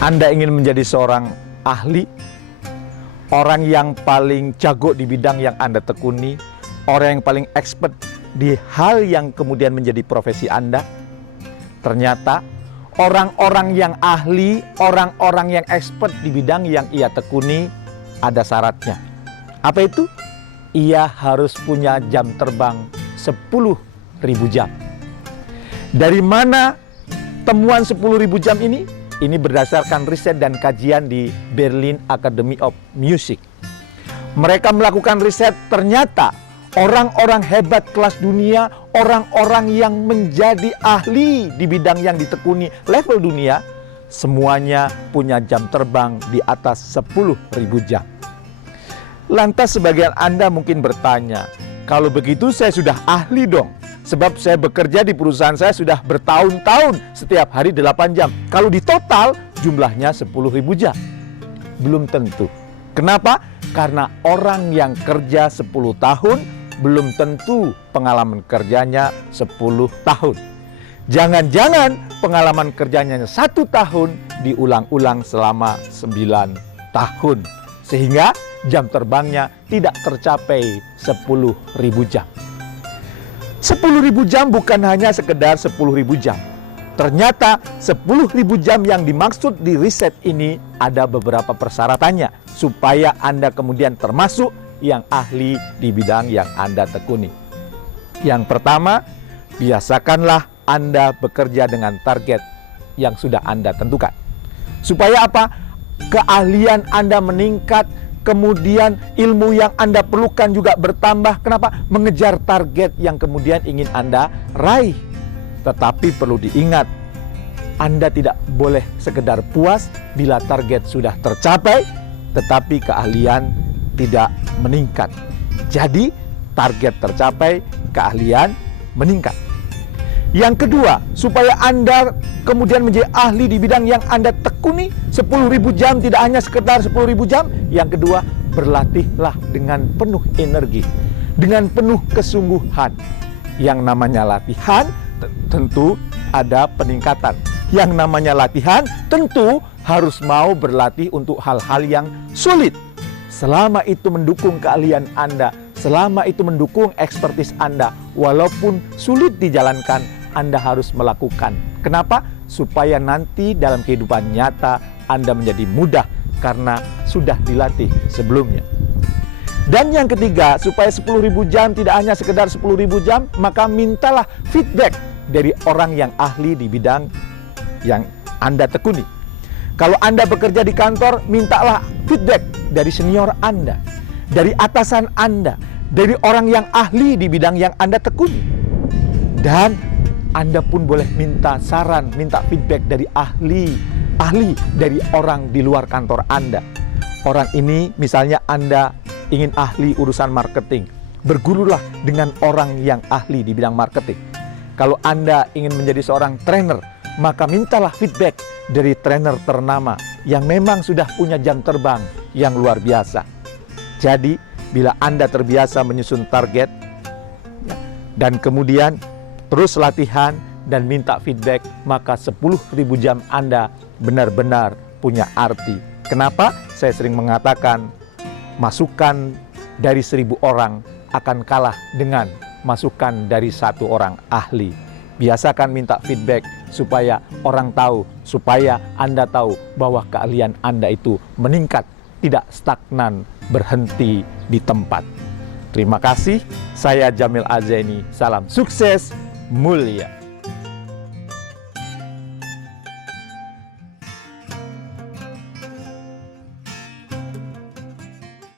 Anda ingin menjadi seorang ahli, orang yang paling jago di bidang yang Anda tekuni, orang yang paling expert di hal yang kemudian menjadi profesi Anda. Ternyata orang-orang yang ahli, orang-orang yang expert di bidang yang ia tekuni, ada syaratnya. Apa itu? Ia harus punya jam terbang 10.000 jam. Dari mana temuan 10.000 jam ini? Ini berdasarkan riset dan kajian di Berlin Academy of Music. Mereka melakukan riset, ternyata orang-orang hebat kelas dunia, orang-orang yang menjadi ahli di bidang yang ditekuni level dunia, semuanya punya jam terbang di atas 10.000 jam. Lantas sebagian Anda mungkin bertanya, kalau begitu saya sudah ahli dong. Sebab saya bekerja di perusahaan saya sudah bertahun-tahun, setiap hari 8 jam. Kalau di total jumlahnya 10.000 jam. Belum tentu. Kenapa? Karena orang yang kerja 10 tahun belum tentu pengalaman kerjanya 10 tahun. Jangan-jangan pengalaman kerjanya 1 tahun diulang-ulang selama 9 tahun. Sehingga jam terbangnya tidak tercapai 10.000 jam. 10.000 jam bukan hanya sekedar 10.000 jam. Ternyata 10.000 jam yang dimaksud di riset ini ada beberapa persyaratannya supaya Anda kemudian termasuk yang ahli di bidang yang Anda tekuni. Yang pertama, biasakanlah Anda bekerja dengan target yang sudah Anda tentukan. Supaya apa? Keahlian Anda meningkat, kemudian ilmu yang Anda perlukan juga bertambah. Kenapa? Mengejar target yang kemudian ingin Anda raih. Tetapi perlu diingat, Anda tidak boleh sekedar puas bila target sudah tercapai, tetapi keahlian tidak meningkat. Jadi, target tercapai, keahlian meningkat. Yang kedua, supaya Anda kemudian menjadi ahli di bidang yang Anda tekuni 10.000 jam, tidak hanya sekedar 10.000 jam. Yang kedua, berlatihlah dengan penuh energi, dengan penuh kesungguhan. Yang namanya latihan tentu ada peningkatan. Yang namanya latihan tentu harus mau berlatih untuk hal-hal yang sulit. Selama itu mendukung keahlian Anda, selama itu mendukung ekspertis Anda, walaupun sulit dijalankan, Anda harus melakukan. Kenapa? Supaya nanti dalam kehidupan nyata Anda menjadi mudah karena sudah dilatih sebelumnya. Dan yang ketiga, supaya 10.000 jam tidak hanya sekedar 10.000 jam, maka mintalah feedback dari orang yang ahli di bidang yang Anda tekuni. Kalau Anda bekerja di kantor, mintalah feedback dari senior Anda, dari atasan Anda, dari orang yang ahli di bidang yang Anda tekuni. Dan Anda pun boleh minta saran, minta feedback dari ahli dari orang di luar kantor Anda. Orang ini misalnya Anda ingin ahli urusan marketing, bergurulah dengan orang yang ahli di bidang marketing. Kalau Anda ingin menjadi seorang trainer, maka mintalah feedback dari trainer ternama yang memang sudah punya jam terbang yang luar biasa. Jadi, bila Anda terbiasa menyusun target dan kemudian terus latihan dan minta feedback, maka 10.000 jam Anda benar-benar punya arti. Kenapa? Saya sering mengatakan, masukan dari 1.000 orang akan kalah dengan masukan dari 1 orang ahli. Biasakan minta feedback supaya orang tahu, supaya Anda tahu bahwa keahlian Anda itu meningkat, tidak stagnan, berhenti di tempat. Terima kasih, saya Jamil Azaini. Salam sukses mulia.